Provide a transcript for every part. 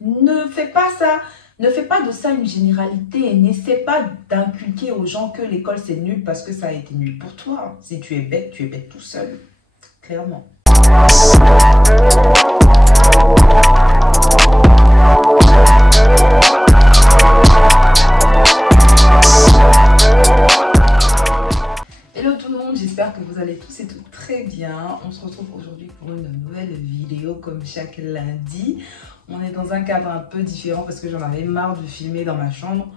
Ne fais pas ça. Ne fais pas de ça une généralité et n'essaie pas d'inculquer aux gens que l'école c'est nul parce que ça a été nul pour toi. Si tu es bête tout seul, clairement. Hello tout le monde, j'espère que vous allez tous et toutes très bien. On se retrouve aujourd'hui pour une nouvelle vidéo comme chaque lundi. On est dans un cadre un peu différent parce que j'en avais marre de filmer dans ma chambre.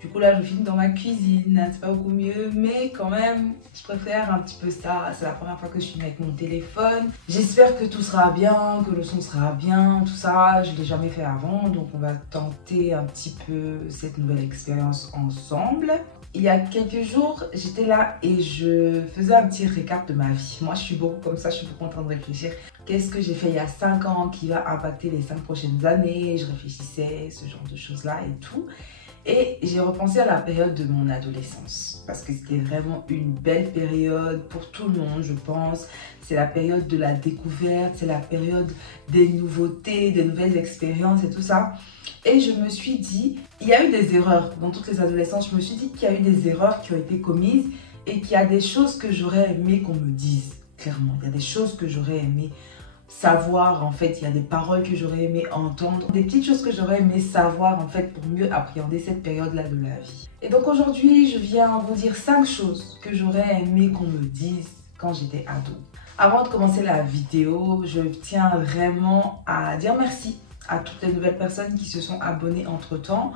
Du coup là je filme dans ma cuisine, c'est pas beaucoup mieux, mais quand même je préfère un petit peu ça. C'est la première fois que je filme avec mon téléphone. J'espère que tout sera bien, que le son sera bien, tout ça. Je l'ai jamais fait avant, donc on va tenter un petit peu cette nouvelle expérience ensemble. Il y a quelques jours, j'étais là et je faisais un petit récap de ma vie. Moi, je suis beaucoup comme ça, je suis beaucoup en train de réfléchir. Qu'est-ce que j'ai fait il y a 5 ans qui va impacter les 5 prochaines années? Je réfléchissais, ce genre de choses-là et tout. Et j'ai repensé à la période de mon adolescence. Parce que c'était vraiment une belle période pour tout le monde, je pense. C'est la période de la découverte, c'est la période des nouveautés, des nouvelles expériences et tout ça. Et je me suis dit, il y a eu des erreurs dans toutes les adolescences. Je me suis dit qu'il y a eu des erreurs qui ont été commises et qu'il y a des choses que j'aurais aimé qu'on me dise, clairement. Il y a des choses que j'aurais aimé savoir, en fait. Il y a des paroles que j'aurais aimé entendre. Des petites choses que j'aurais aimé savoir, en fait, pour mieux appréhender cette période-là de la vie. Et donc aujourd'hui, je viens vous dire 5 choses que j'aurais aimé qu'on me dise quand j'étais ado. Avant de commencer la vidéo, je tiens vraiment à dire merci à toutes les nouvelles personnes qui se sont abonnées entre temps.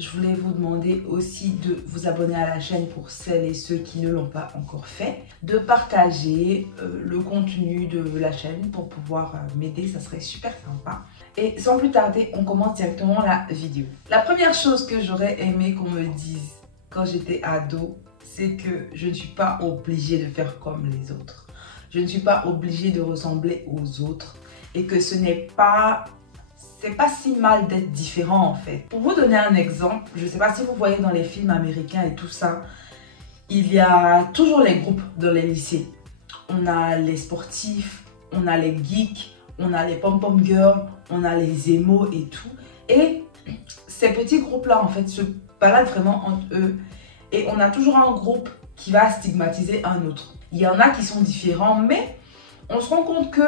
Je voulais vous demander aussi de vous abonner à la chaîne pour celles et ceux qui ne l'ont pas encore fait, de partager le contenu de la chaîne pour pouvoir m'aider, ça serait super sympa. Et sans plus tarder, on commence directement la vidéo. La première chose que j'aurais aimé qu'on me dise quand j'étais ado, c'est que je ne suis pas obligée de faire comme les autres. Je ne suis pas obligée de ressembler aux autres et que ce n'est pas... C'est pas si mal d'être différent en fait. Pour vous donner un exemple, je ne sais pas si vous voyez dans les films américains et tout ça, il y a toujours les groupes dans les lycées. On a les sportifs, on a les geeks, on a les pom-pom girls, on a les émos et tout. Et ces petits groupes-là en fait se baladent vraiment entre eux. Et on a toujours un groupe qui va stigmatiser un autre. Il y en a qui sont différents, mais on se rend compte que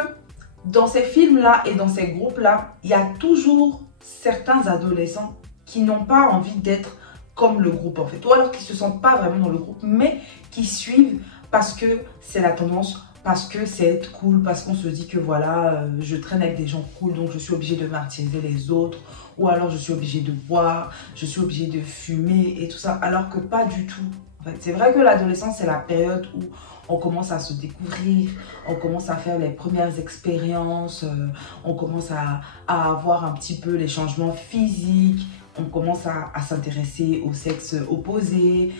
dans ces films-là et dans ces groupes-là, il y a toujours certains adolescents qui n'ont pas envie d'être comme le groupe en fait. Ou alors qui ne se sentent pas vraiment dans le groupe, mais qui suivent parce que c'est la tendance, parce que c'est être cool, parce qu'on se dit que voilà, je traîne avec des gens cool, donc je suis obligée de martyriser les autres. Ou alors je suis obligée de boire, je suis obligée de fumer et tout ça. Alors que pas du tout. En fait, c'est vrai que l'adolescence, c'est la période où on commence à se découvrir, on commence à faire les premières expériences, on commence à avoir un petit peu les changements physiques, on commence à s'intéresser au sexe opposé,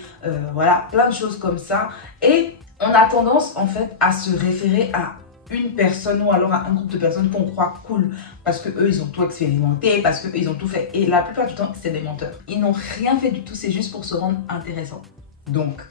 voilà, plein de choses comme ça. Et on a tendance en fait à se référer à une personne ou alors à un groupe de personnes qu'on croit cool parce que eux ils ont tout expérimenté, parce que eux ils ont tout fait. Et la plupart du temps, c'est des menteurs. Ils n'ont rien fait du tout, c'est juste pour se rendre intéressant. Donc,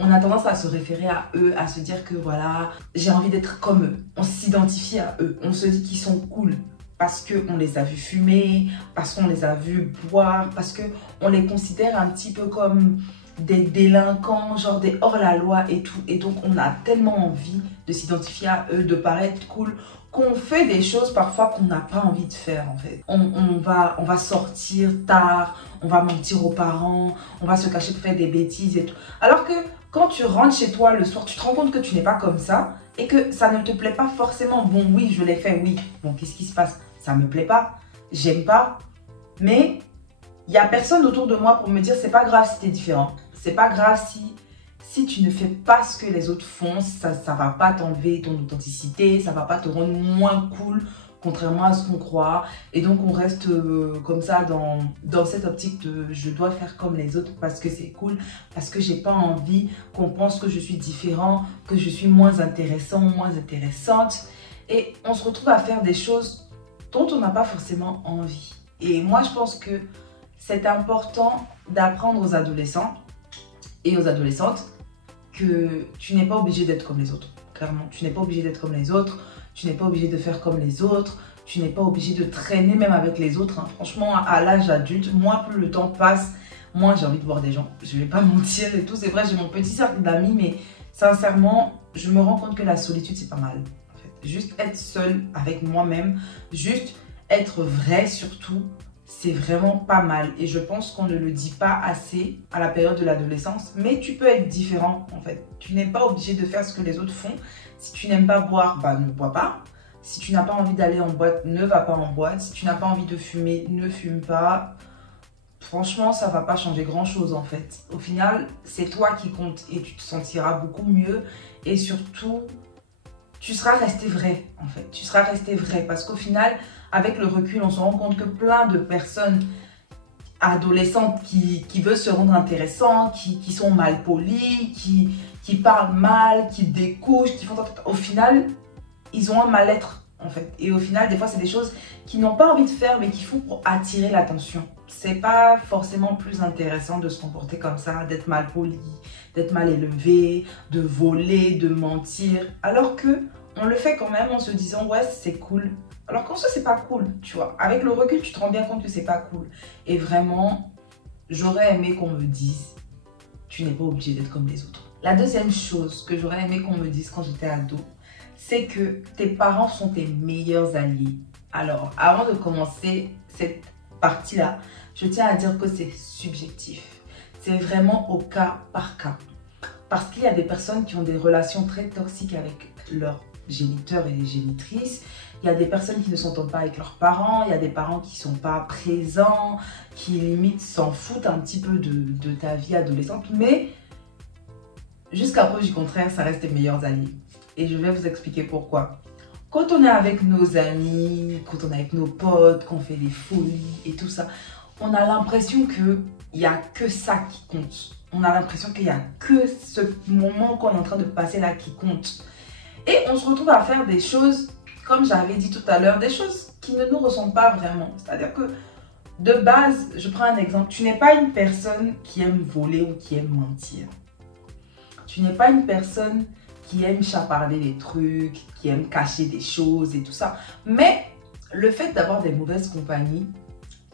on a tendance à se référer à eux, à se dire que voilà, j'ai envie d'être comme eux. On s'identifie à eux, on se dit qu'ils sont cool parce qu'on les a vus fumer, parce qu'on les a vus boire, parce qu'on les considère un petit peu comme des délinquants, genre des hors-la-loi et tout. Et donc, on a tellement envie de s'identifier à eux, de paraître cool, qu'on fait des choses parfois qu'on n'a pas envie de faire en fait. On va sortir tard, on va mentir aux parents, on va se cacher pour faire des bêtises et tout. Alors que quand tu rentres chez toi le soir, tu te rends compte que tu n'es pas comme ça et que ça ne te plaît pas forcément. Bon, oui, je l'ai fait, oui. Bon, qu'est-ce qui se passe? Ça me plaît pas, j'aime pas. Mais il n'y a personne autour de moi pour me dire c'est pas grave si tu es différent. C'est pas grave si tu ne fais pas ce que les autres font, ça ne va pas t'enlever ton authenticité, ça ne va pas te rendre moins cool, contrairement à ce qu'on croit. Et donc, on reste comme ça dans cette optique de je dois faire comme les autres parce que c'est cool, parce que j'ai pas envie qu'on pense que je suis différent, que je suis moins intéressant, moins intéressante. Et on se retrouve à faire des choses dont on n'a pas forcément envie. Et moi, je pense que c'est important d'apprendre aux adolescents et aux adolescentes que tu n'es pas obligé d'être comme les autres. Clairement, tu n'es pas obligé d'être comme les autres, tu n'es pas obligé de faire comme les autres, Tu n'es pas obligé de traîner même avec les autres. Hein. Franchement, à l'âge adulte, moi, plus le temps passe, moins j'ai envie de voir des gens. Je vais pas mentir et tout. C'est vrai, j'ai mon petit cercle d'amis, mais sincèrement, je me rends compte que la solitude, c'est pas mal. En fait. Juste être seule avec moi-même, juste être vrai surtout, c'est vraiment pas mal. Et je pense qu'on ne le dit pas assez à la période de l'adolescence. Mais tu peux être différent, en fait. Tu n'es pas obligé de faire ce que les autres font. Si tu n'aimes pas boire, bah ne bois pas. Si tu n'as pas envie d'aller en boîte, ne va pas en boîte. Si tu n'as pas envie de fumer, ne fume pas. Franchement, ça ne va pas changer grand-chose en fait. Au final, c'est toi qui compte et tu te sentiras beaucoup mieux. Et surtout, tu seras resté vrai en fait. Tu seras resté vrai parce qu'au final, avec le recul, on se rend compte que plein de personnes adolescentes qui veulent se rendre intéressantes, qui sont mal polies, qui parlent mal, qui découchent, qui font... Au final, ils ont un mal-être en fait. Et au final, des fois, c'est des choses qu'ils n'ont pas envie de faire, mais qu'ils font pour attirer l'attention. C'est pas forcément plus intéressant de se comporter comme ça, d'être mal poli, d'être mal élevé, de voler, de mentir. Alors que on le fait quand même en se disant, ouais, c'est cool. Alors qu'en soi, c'est pas cool, tu vois. Avec le recul, tu te rends bien compte que c'est pas cool. Et vraiment, j'aurais aimé qu'on me dise, tu n'es pas obligé d'être comme les autres. La deuxième chose que j'aurais aimé qu'on me dise quand j'étais ado, c'est que tes parents sont tes meilleurs alliés. Alors, avant de commencer cette partie-là, je tiens à dire que c'est subjectif. C'est vraiment au cas par cas. Parce qu'il y a des personnes qui ont des relations très toxiques avec leurs géniteurs et génitrices. Il y a des personnes qui ne s'entendent pas avec leurs parents. Il y a des parents qui ne sont pas présents, qui limite s'en foutent un petit peu de ta vie adolescente. Mais jusqu'à preuve du contraire, ça reste tes meilleurs alliés. Et je vais vous expliquer pourquoi. Quand on est avec nos amis, quand on est avec nos potes, qu'on fait des folies et tout ça, on a l'impression qu'il n'y a que ça qui compte. On a l'impression qu'il n'y a que ce moment qu'on est en train de passer là qui compte. Et on se retrouve à faire des choses, comme j'avais dit tout à l'heure, des choses qui ne nous ressemblent pas vraiment. C'est-à-dire que de base, je prends un exemple, tu n'es pas une personne qui aime voler ou qui aime mentir. Tu n'es pas une personne qui aime chaparder des trucs, qui aime cacher des choses et tout ça. Mais le fait d'avoir des mauvaises compagnies,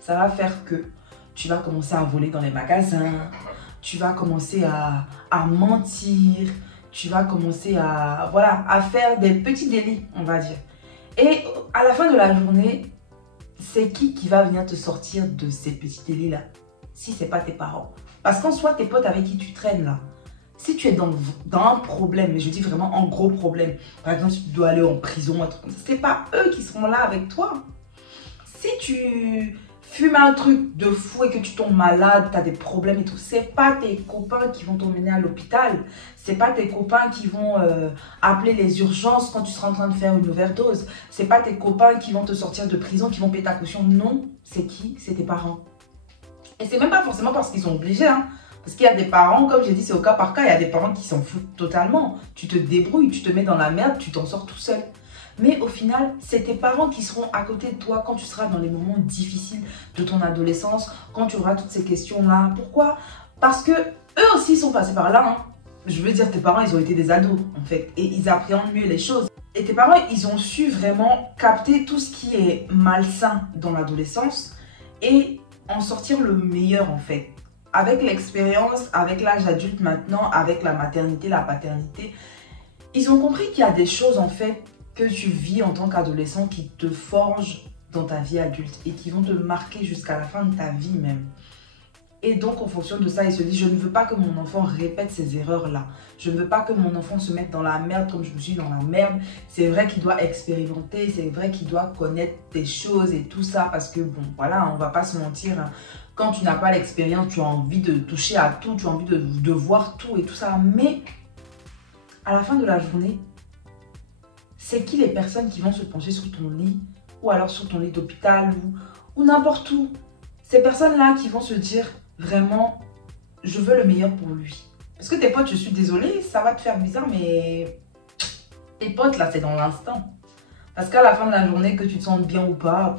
ça va faire que tu vas commencer à voler dans les magasins, tu vas commencer à mentir, tu vas commencer à faire des petits délits, on va dire. Et à la fin de la journée, c'est qui va venir te sortir de ces petits délits-là? Si ce n'est pas tes parents. Parce qu'en soi, tes potes avec qui tu traînes là, si tu es dans un problème, mais je dis vraiment un gros problème, par exemple, si tu dois aller en prison, ce n'est pas eux qui seront là avec toi. Si tu fumes un truc de fou et que tu tombes malade, tu as des problèmes et tout, ce n'est pas tes copains qui vont t'emmener à l'hôpital. Ce n'est pas tes copains qui vont appeler les urgences quand tu seras en train de faire une overdose. Ce n'est pas tes copains qui vont te sortir de prison, qui vont payer ta caution. Non, c'est qui? C'est tes parents. Et c'est même pas forcément parce qu'ils sont obligés, hein. Parce qu'il y a des parents, comme j'ai dit, c'est au cas par cas, il y a des parents qui s'en foutent totalement. Tu te débrouilles, tu te mets dans la merde, tu t'en sors tout seul. Mais au final, c'est tes parents qui seront à côté de toi quand tu seras dans les moments difficiles de ton adolescence, quand tu auras toutes ces questions-là. Pourquoi? Parce que eux aussi sont passés par là, hein. Je veux dire, tes parents, ils ont été des ados, en fait, et ils appréhendent mieux les choses. Et tes parents, ils ont su vraiment capter tout ce qui est malsain dans l'adolescence et en sortir le meilleur, en fait. Avec l'expérience, avec l'âge adulte maintenant, avec la maternité, la paternité, ils ont compris qu'il y a des choses en fait que tu vis en tant qu'adolescent qui te forgent dans ta vie adulte et qui vont te marquer jusqu'à la fin de ta vie même. Et donc en fonction de ça, ils se disent, je ne veux pas que mon enfant répète ces erreurs-là. Je ne veux pas que mon enfant se mette dans la merde comme je me suis dans la merde. C'est vrai qu'il doit expérimenter, c'est vrai qu'il doit connaître des choses et tout ça parce que bon, voilà, on va pas se mentir, hein. Quand tu n'as pas l'expérience, tu as envie de toucher à tout, tu as envie de voir tout et tout ça. Mais à la fin de la journée, c'est qui les personnes qui vont se pencher sur ton lit ou alors sur ton lit d'hôpital ou n'importe où? Ces personnes-là qui vont se dire vraiment, je veux le meilleur pour lui. Parce que tes potes, je suis désolée, ça va te faire bizarre, mais tes potes là, c'est dans l'instant. Parce qu'à la fin de la journée, que tu te sentes bien ou pas,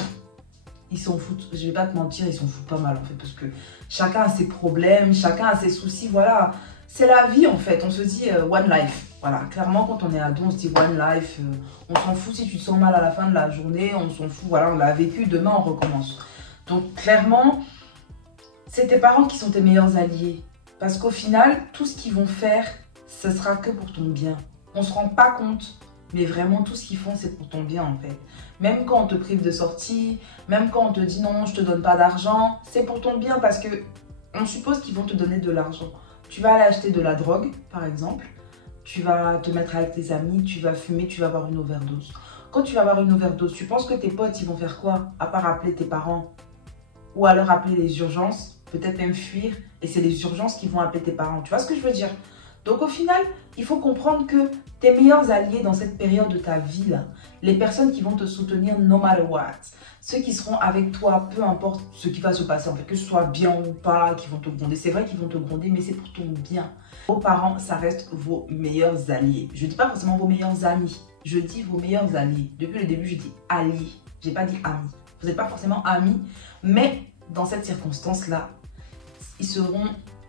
ils s'en foutent. Je vais pas te mentir, ils s'en foutent pas mal en fait. Parce que chacun a ses problèmes, chacun a ses soucis, voilà. C'est la vie en fait. On se dit one life. Voilà, clairement, quand on est ado, on se dit one life, on s'en fout si tu te sens mal à la fin de la journée, on s'en fout, voilà, on l'a vécu, demain on recommence. Donc clairement, c'est tes parents qui sont tes meilleurs alliés. Parce qu'au final, tout ce qu'ils vont faire, ce sera que pour ton bien. On ne se rend pas compte, mais vraiment tout ce qu'ils font, c'est pour ton bien en fait. Même quand on te prive de sortie, même quand on te dit non, je te donne pas d'argent, c'est pour ton bien parce que on suppose qu'ils vont te donner de l'argent. Tu vas aller acheter de la drogue, par exemple. Tu vas te mettre avec tes amis, tu vas fumer, tu vas avoir une overdose. Quand tu vas avoir une overdose, tu penses que tes potes, ils vont faire quoi? À part appeler tes parents ou alors appeler les urgences, peut-être même fuir. Et c'est les urgences qui vont appeler tes parents. Tu vois ce que je veux dire? Donc au final, il faut comprendre que tes meilleurs alliés dans cette période de ta vie, là, les personnes qui vont te soutenir no matter what, ceux qui seront avec toi, peu importe ce qui va se passer, en fait, que ce soit bien ou pas, qui vont te gronder. C'est vrai qu'ils vont te gronder, mais c'est pour ton bien. Vos parents, ça reste vos meilleurs alliés. Je ne dis pas forcément vos meilleurs amis. Je dis vos meilleurs alliés. Depuis le début, je dis alliés. Je n'ai pas dit amis. Vous n'êtes pas forcément amis, mais dans cette circonstance-là, ils seront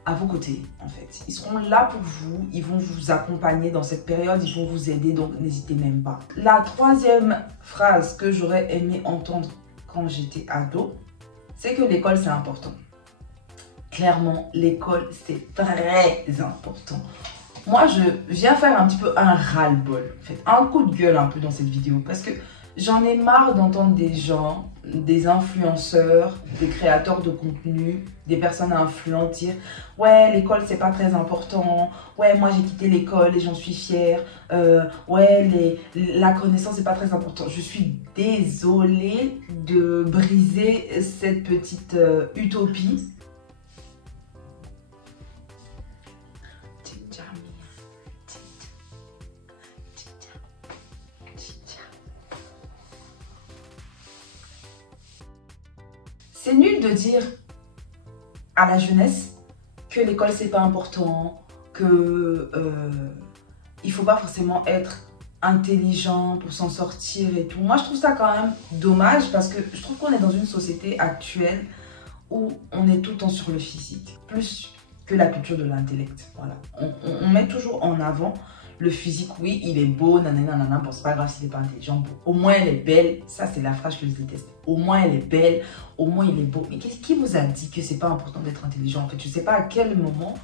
à vos côtés, en fait. Ils seront là pour vous, ils vont vous accompagner dans cette période, ils vont vous aider, donc n'hésitez même pas. La troisième phrase que j'aurais aimé entendre quand j'étais ado, c'est que l'école, c'est important. Clairement, l'école, c'est très important. Moi, je viens faire un petit peu un ras-le-bol, en fait, un coup de gueule un peu dans cette vidéo, parce que j'en ai marre d'entendre des gens, des influenceurs, des créateurs de contenu, des personnes à influence dire « Ouais, l'école, c'est pas très important. Ouais, moi, j'ai quitté l'école et j'en suis fière. Ouais, la connaissance, c'est pas très important. » Je suis désolée de briser cette petite utopie. C'est nul de dire à la jeunesse que l'école c'est pas important, que il faut pas forcément être intelligent pour s'en sortir et tout. Moi je trouve ça quand même dommage parce que je trouve qu'on est dans une société actuelle où on est tout le temps sur le physique, plus que la culture de l'intellect. Voilà. On met toujours en avant le physique, oui, il est beau, nanana, nanana, bon, c'est pas grave s'il n'est pas intelligent, bon, au moins elle est belle, ça c'est la phrase que je déteste, au moins elle est belle, au moins il est beau. Mais qu'est-ce qui vous a dit que c'est pas important d'être intelligent en fait? Je sais pas à quel moment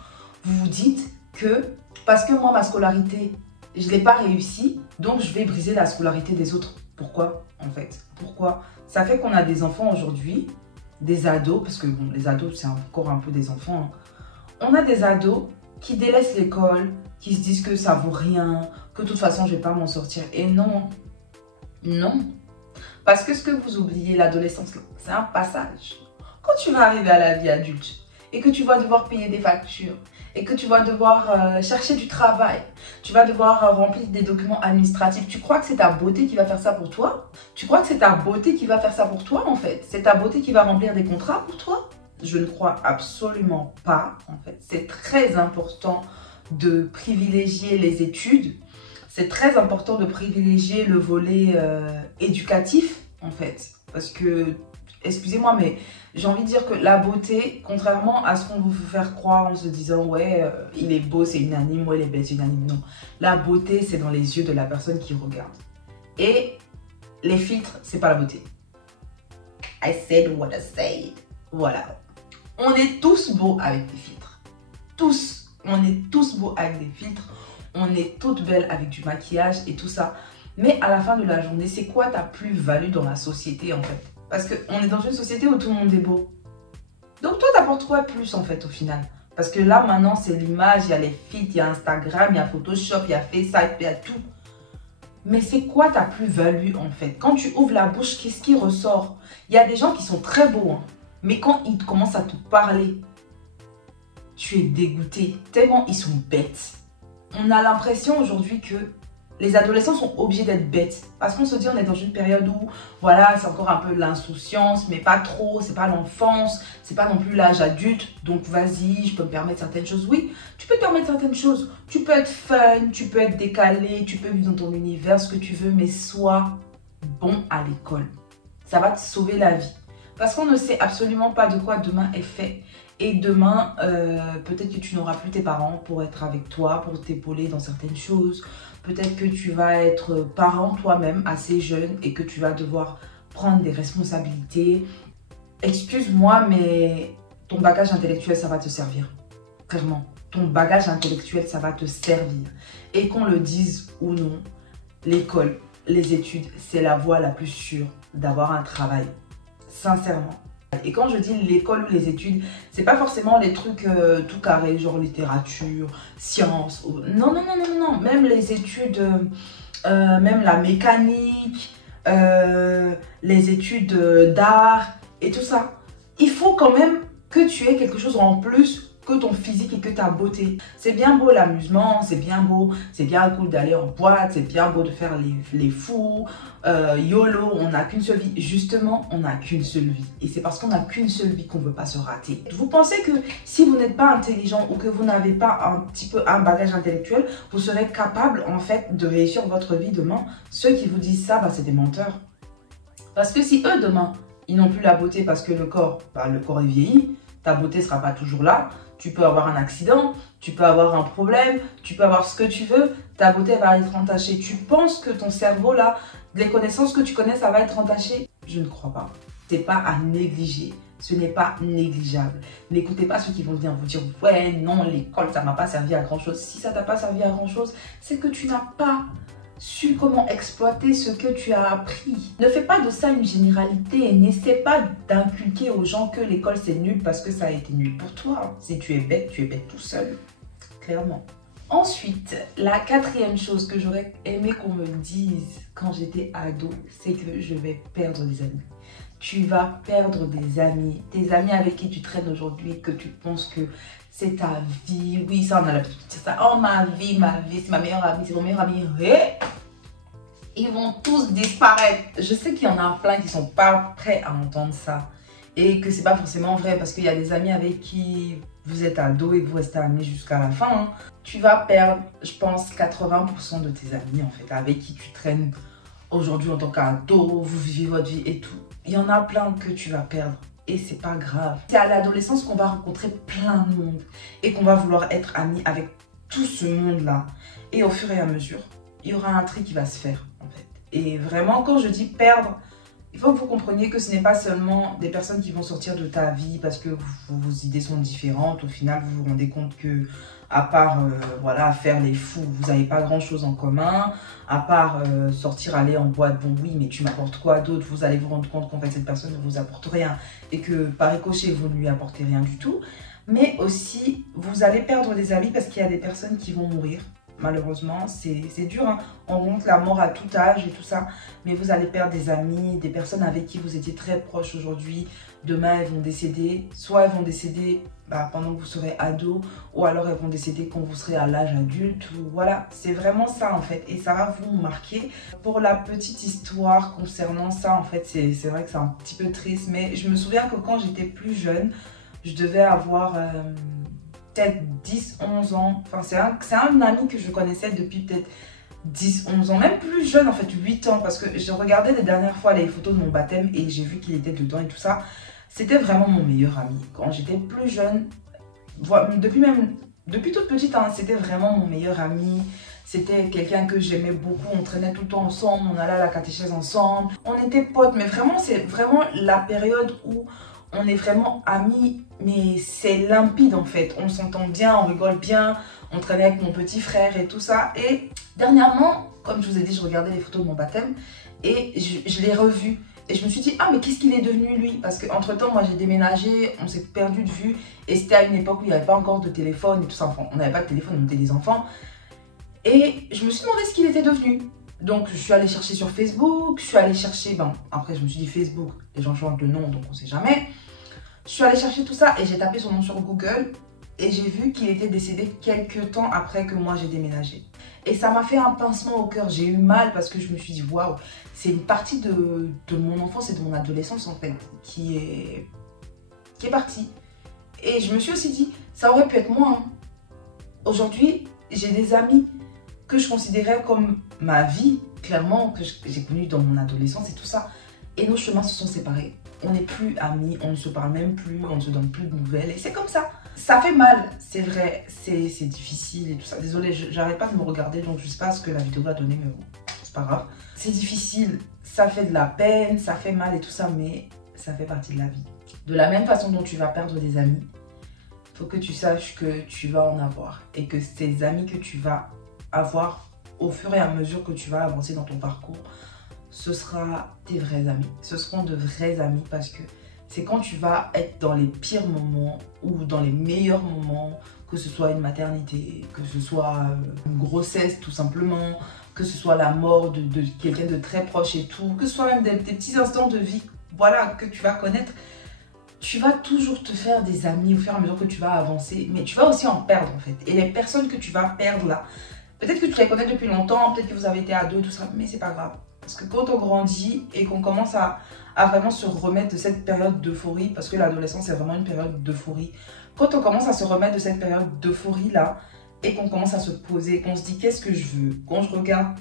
vous vous dites que, parce que moi ma scolarité, je l'ai pas réussi, donc je vais briser la scolarité des autres. Pourquoi en fait? Pourquoi? Ça fait qu'on a des enfants aujourd'hui, des ados, parce que bon, les ados c'est encore un peu des enfants, hein. On a des ados qui délaissent l'école, qui se disent que ça vaut rien, que de toute façon je vais pas m'en sortir. Et non, non. Parce que ce que vous oubliez, l'adolescence, c'est un passage. Quand tu vas arriver à la vie adulte et que tu vas devoir payer des factures, et que tu vas devoir chercher du travail, tu vas devoir remplir des documents administratifs, tu crois que c'est ta beauté qui va faire ça pour toi? Tu crois que c'est ta beauté qui va faire ça pour toi en fait? C'est ta beauté qui va remplir des contrats pour toi? Je ne crois absolument pas en fait. C'est très important de privilégier les études, c'est très important de privilégier le volet éducatif en fait, parce que, excusez-moi, mais j'ai envie de dire que la beauté, contrairement à ce qu'on veut faire croire en se disant ouais, il est beau, c'est unanime, ouais, elle est belle, c'est unanime, non. La beauté, c'est dans les yeux de la personne qui regarde. Et les filtres, c'est pas la beauté. I said what I said. Voilà. On est tous beaux avec des filtres. Tous. On est tous beaux avec des filtres, on est toutes belles avec du maquillage et tout ça. Mais à la fin de la journée, c'est quoi ta plus-value dans la société en fait? Parce qu'on est dans une société où tout le monde est beau. Donc toi, t'apportes quoi plus en fait au final? Parce que là maintenant, c'est l'image, il y a les filtres, il y a Instagram, il y a Photoshop, il y a FaceApp, il y a tout. Mais c'est quoi ta plus-value en fait? Quand tu ouvres la bouche, qu'est-ce qui ressort? Il y a des gens qui sont très beaux, hein, mais quand ils commencent à te parler, tu es dégoûté, tellement ils sont bêtes. On a l'impression aujourd'hui que les adolescents sont obligés d'être bêtes. Parce qu'on se dit on est dans une période où, voilà, c'est encore un peu l'insouciance, mais pas trop, c'est pas l'enfance, c'est pas non plus l'âge adulte. Donc vas-y, je peux me permettre certaines choses. Oui, tu peux te permettre certaines choses. Tu peux être fun, tu peux être décalé, tu peux vivre dans ton univers, ce que tu veux, mais sois bon à l'école. Ça va te sauver la vie. Parce qu'on ne sait absolument pas de quoi demain est fait. Et demain, peut-être que tu n'auras plus tes parents pour être avec toi, pour t'épauler dans certaines choses. Peut-être que tu vas être parent toi-même assez jeune et que tu vas devoir prendre des responsabilités. Excuse-moi, mais ton bagage intellectuel, ça va te servir. Clairement, ton bagage intellectuel, ça va te servir. Et qu'on le dise ou non, l'école, les études, c'est la voie la plus sûre d'avoir un travail. Sincèrement. Et quand je dis l'école ou les études, c'est pas forcément les trucs tout carrés, genre littérature, sciences. Non, non, non, non, non. Même les études, même la mécanique, les études d'art et tout ça. Il faut quand même que tu aies quelque chose en plus que ton physique et que ta beauté. C'est bien beau l'amusement, c'est bien beau, c'est bien cool d'aller en boîte, c'est bien beau de faire les fous, YOLO, on n'a qu'une seule vie. Justement, on n'a qu'une seule vie. Et c'est parce qu'on n'a qu'une seule vie qu'on ne veut pas se rater. Vous pensez que si vous n'êtes pas intelligent ou que vous n'avez pas un petit peu un bagage intellectuel, vous serez capable en fait de réussir votre vie demain? Ceux qui vous disent ça, bah, c'est des menteurs. Parce que si eux demain, ils n'ont plus la beauté parce que le corps est vieilli, ta beauté ne sera pas toujours là. Tu peux avoir un accident, tu peux avoir un problème, tu peux avoir ce que tu veux, ta beauté va être entachée. Tu penses que ton cerveau là, les connaissances que tu connais, ça va être entaché? Je ne crois pas. Ce n'est pas à négliger. Ce n'est pas négligeable. N'écoutez pas ceux qui vont venir vous dire « Ouais, non, l'école, ça ne m'a pas servi à grand chose. » Si ça ne t'a pas servi à grand chose, c'est que tu n'as pas su comment exploiter ce que tu as appris. Ne fais pas de ça une généralité et n'essaie pas d'inculquer aux gens que l'école c'est nul parce que ça a été nul pour toi. Si tu es bête tout seul, clairement. Ensuite, la quatrième chose que j'aurais aimé qu'on me dise quand j'étais ado, c'est que je vais perdre des amis. Tu vas perdre des amis avec qui tu traînes aujourd'hui, que tu penses que c'est ta vie. Oui, ça on a l'habitude de dire ça. Oh ma vie, c'est ma meilleure amie, c'est mon meilleur ami. Et ils vont tous disparaître. Je sais qu'il y en a plein qui sont pas prêts à entendre ça. Et que c'est pas forcément vrai parce qu'il y a des amis avec qui vous êtes ado et que vous restez amis jusqu'à la fin. Hein. Tu vas perdre, je pense, 80% de tes amis en fait, avec qui tu traînes aujourd'hui en tant qu'ado, vous vivez votre vie et tout. Il y en a plein que tu vas perdre. Et c'est pas grave. C'est à l'adolescence qu'on va rencontrer plein de monde et qu'on va vouloir être amis avec tout ce monde-là. Et au fur et à mesure, il y aura un tri qui va se faire en fait. Et vraiment, quand je dis perdre, il faut que vous compreniez que ce n'est pas seulement des personnes qui vont sortir de ta vie parce que vos idées sont différentes. Au final, vous vous rendez compte que, à part voilà, faire les fous, vous n'avez pas grand-chose en commun. À part sortir, aller en boîte, bon oui, mais tu m'apportes quoi d'autre? Vous allez vous rendre compte qu'en fait, cette personne ne vous apporte rien et que par ricochet, vous ne lui apportez rien du tout. Mais aussi, vous allez perdre des amis parce qu'il y a des personnes qui vont mourir. Malheureusement, c'est dur, hein. On rencontre la mort à tout âge et tout ça, mais vous allez perdre des amis, des personnes avec qui vous étiez très proches aujourd'hui. Demain, elles vont décéder. Soit elles vont décéder pendant que vous serez ado, ou alors elles vont décéder quand vous serez à l'âge adulte. Voilà, c'est vraiment ça en fait, et ça va vous marquer. Pour la petite histoire concernant ça, en fait, c'est vrai que c'est un petit peu triste, mais je me souviens que quand j'étais plus jeune, je devais avoir... peut-être 10-11 ans, enfin c'est un ami que je connaissais depuis peut-être 10-11 ans, même plus jeune en fait, 8 ans, parce que j'ai regardé les dernières fois les photos de mon baptême et j'ai vu qu'il était dedans et tout ça. C'était vraiment mon meilleur ami. Quand j'étais plus jeune, depuis toute petite, hein, c'était vraiment mon meilleur ami. C'était quelqu'un que j'aimais beaucoup, on traînait tout le temps ensemble, on allait à la catéchèse ensemble. On était potes, mais vraiment c'est vraiment la période où on est vraiment amis, mais c'est limpide en fait. On s'entend bien, on rigole bien, on traînait avec mon petit frère et tout ça. Et dernièrement, comme je vous ai dit, je regardais les photos de mon baptême et je l'ai revu. Et je me suis dit, ah mais qu'est-ce qu'il est devenu lui? Parce qu'entre temps, moi j'ai déménagé, on s'est perdu de vue. Et c'était à une époque où il n'y avait pas encore de téléphone et tout ça. Enfin, on n'avait pas de téléphone, on était des enfants. Et je me suis demandé ce qu'il était devenu. Donc je suis allée chercher sur Facebook, je suis allée chercher, après je me suis dit Facebook, les gens changent de nom donc on sait jamais. Je suis allée chercher tout ça et j'ai tapé son nom sur Google et j'ai vu qu'il était décédé quelques temps après que moi j'ai déménagé. Et ça m'a fait un pincement au cœur, j'ai eu mal parce que je me suis dit waouh, c'est une partie de mon enfance et de mon adolescence en fait qui est partie. Et je me suis aussi dit, ça aurait pu être moi. Hein. Aujourd'hui, j'ai des amis que je considérais comme ma vie, clairement, que j'ai connue dans mon adolescence et tout ça. Et nos chemins se sont séparés. on n'est plus amis, on ne se parle même plus, on ne se donne plus de nouvelles et c'est comme ça. Ça fait mal, c'est vrai, c'est difficile et tout ça. Désolée, j'arrête pas de me regarder, donc je sais pas ce que la vidéo va donner, mais bon, c'est pas grave. C'est difficile, ça fait de la peine, ça fait mal et tout ça, mais ça fait partie de la vie. De la même façon dont tu vas perdre des amis, il faut que tu saches que tu vas en avoir et que ces amis que tu vas avoir au fur et à mesure que tu vas avancer dans ton parcours, ce sera tes vrais amis. Ce seront de vrais amis parce que c'est quand tu vas être dans les pires moments ou dans les meilleurs moments, que ce soit une maternité, que ce soit une grossesse tout simplement, que ce soit la mort de quelqu'un de très proche et tout, que ce soit même des petits instants de vie, voilà, que tu vas connaître. Tu vas toujours te faire des amis au fur et à mesure que tu vas avancer, mais tu vas aussi en perdre en fait. Et les personnes que tu vas perdre là, peut-être que tu les connais depuis longtemps, peut-être que vous avez été ados et tout ça, mais c'est pas grave. Parce que quand on grandit et qu'on commence à vraiment se remettre de cette période d'euphorie, parce que l'adolescence c'est vraiment une période d'euphorie, quand on commence à se remettre de cette période d'euphorie là, et qu'on commence à se poser, qu'on se dit qu'est-ce que je veux, quand je regarde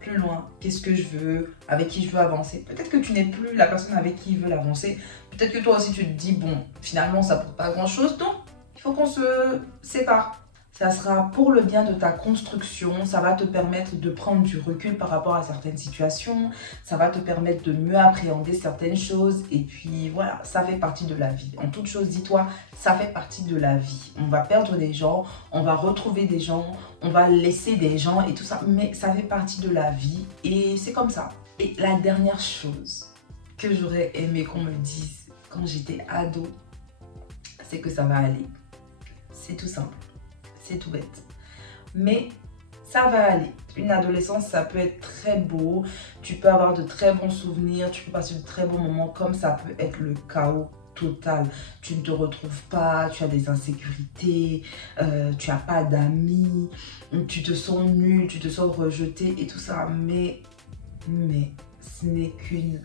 plus loin, qu'est-ce que je veux, avec qui je veux avancer. Peut-être que tu n'es plus la personne avec qui il veut l'avancer. Peut-être que toi aussi tu te dis bon, finalement ça ne porte pas grand chose, donc il faut qu'on se sépare. Ça sera pour le bien de ta construction, ça va te permettre de prendre du recul par rapport à certaines situations, ça va te permettre de mieux appréhender certaines choses et puis voilà, ça fait partie de la vie. En toute chose, dis-toi, ça fait partie de la vie. On va perdre des gens, on va retrouver des gens, on va laisser des gens et tout ça, mais ça fait partie de la vie et c'est comme ça. Et la dernière chose que j'aurais aimé qu'on me dise quand j'étais ado, c'est que ça va aller. C'est tout simple. C'est tout bête. Mais ça va aller. Une adolescence, ça peut être très beau. Tu peux avoir de très bons souvenirs. Tu peux passer de très bons moments. Comme ça peut être le chaos total. Tu ne te retrouves pas. Tu as des insécurités. Tu n'as pas d'amis. Tu te sens nul. Tu te sens rejeté et tout ça. Mais ce n'est qu'une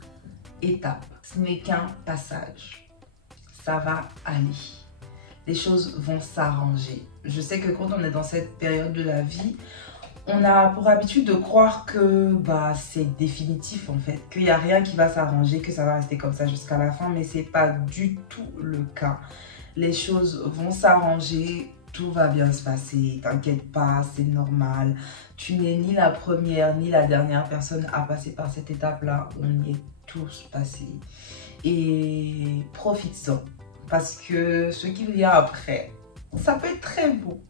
étape. Ce n'est qu'un passage. Ça va aller. Les choses vont s'arranger. Je sais que quand on est dans cette période de la vie, on a pour habitude de croire que c'est définitif en fait, qu'il n'y a rien qui va s'arranger, que ça va rester comme ça jusqu'à la fin, mais c'est pas du tout le cas. Les choses vont s'arranger, tout va bien se passer, t'inquiète pas, c'est normal. Tu n'es ni la première ni la dernière personne à passer par cette étape-là, on y est tous passés. Et profites-en. Parce que ce qui vient après, ça peut être très beau.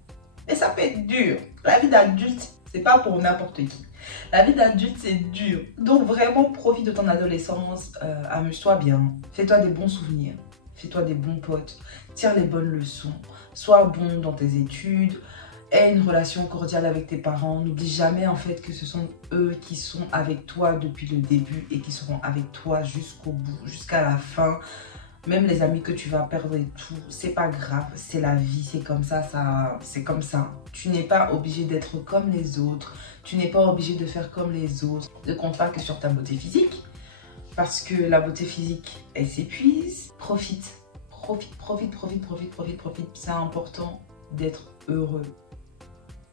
Et ça peut être dur. La vie d'adulte, c'est pas pour n'importe qui. La vie d'adulte, c'est dur. Donc vraiment, profite de ton adolescence. Amuse-toi bien. Fais-toi des bons souvenirs. Fais-toi des bons potes. Tire les bonnes leçons. Sois bon dans tes études. Aie une relation cordiale avec tes parents. N'oublie jamais en fait que ce sont eux qui sont avec toi depuis le début et qui seront avec toi jusqu'au bout, jusqu'à la fin. Même les amis que tu vas perdre et tout, c'est pas grave, c'est la vie, c'est comme ça, c'est comme ça. Tu n'es pas obligé d'être comme les autres, tu n'es pas obligé de faire comme les autres. Ne compte pas que sur ta beauté physique, parce que la beauté physique, elle s'épuise. Profite, profite. C'est important d'être heureux.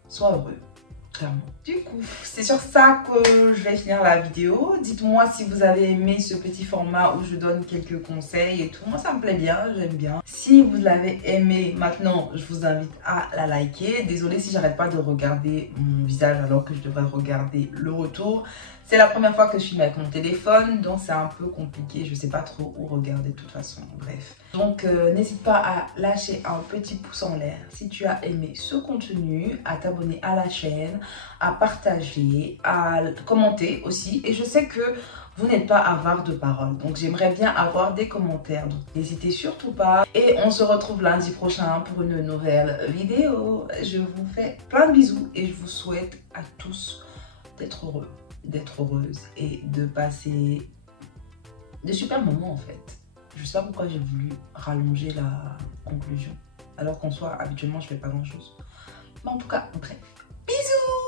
Sois heureux. Clairement. Du coup, c'est sur ça que je vais finir la vidéo. Dites-moi si vous avez aimé ce petit format où je donne quelques conseils et tout. Moi, ça me plaît bien, j'aime bien. Si vous l'avez aimé, maintenant, je vous invite à la liker. Désolée si j'arrête pas de regarder mon visage alors que je devrais regarder le retour. C'est la première fois que je filme avec mon téléphone, donc c'est un peu compliqué. Je sais pas trop où regarder de toute façon, bref. Donc n'hésite pas à lâcher un petit pouce en l'air si tu as aimé ce contenu, à t'abonner à la chaîne, à partager, à commenter aussi. Et je sais que vous n'êtes pas avare de paroles, donc j'aimerais bien avoir des commentaires. Donc n'hésitez surtout pas. Et on se retrouve lundi prochain pour une nouvelle vidéo. Je vous fais plein de bisous et je vous souhaite à tous d'être heureux, d'être heureuse et de passer de super moments en fait. Je sais pas pourquoi j'ai voulu rallonger la conclusion alors qu'en soi habituellement je fais pas grand chose, mais en tout cas bref, bisous.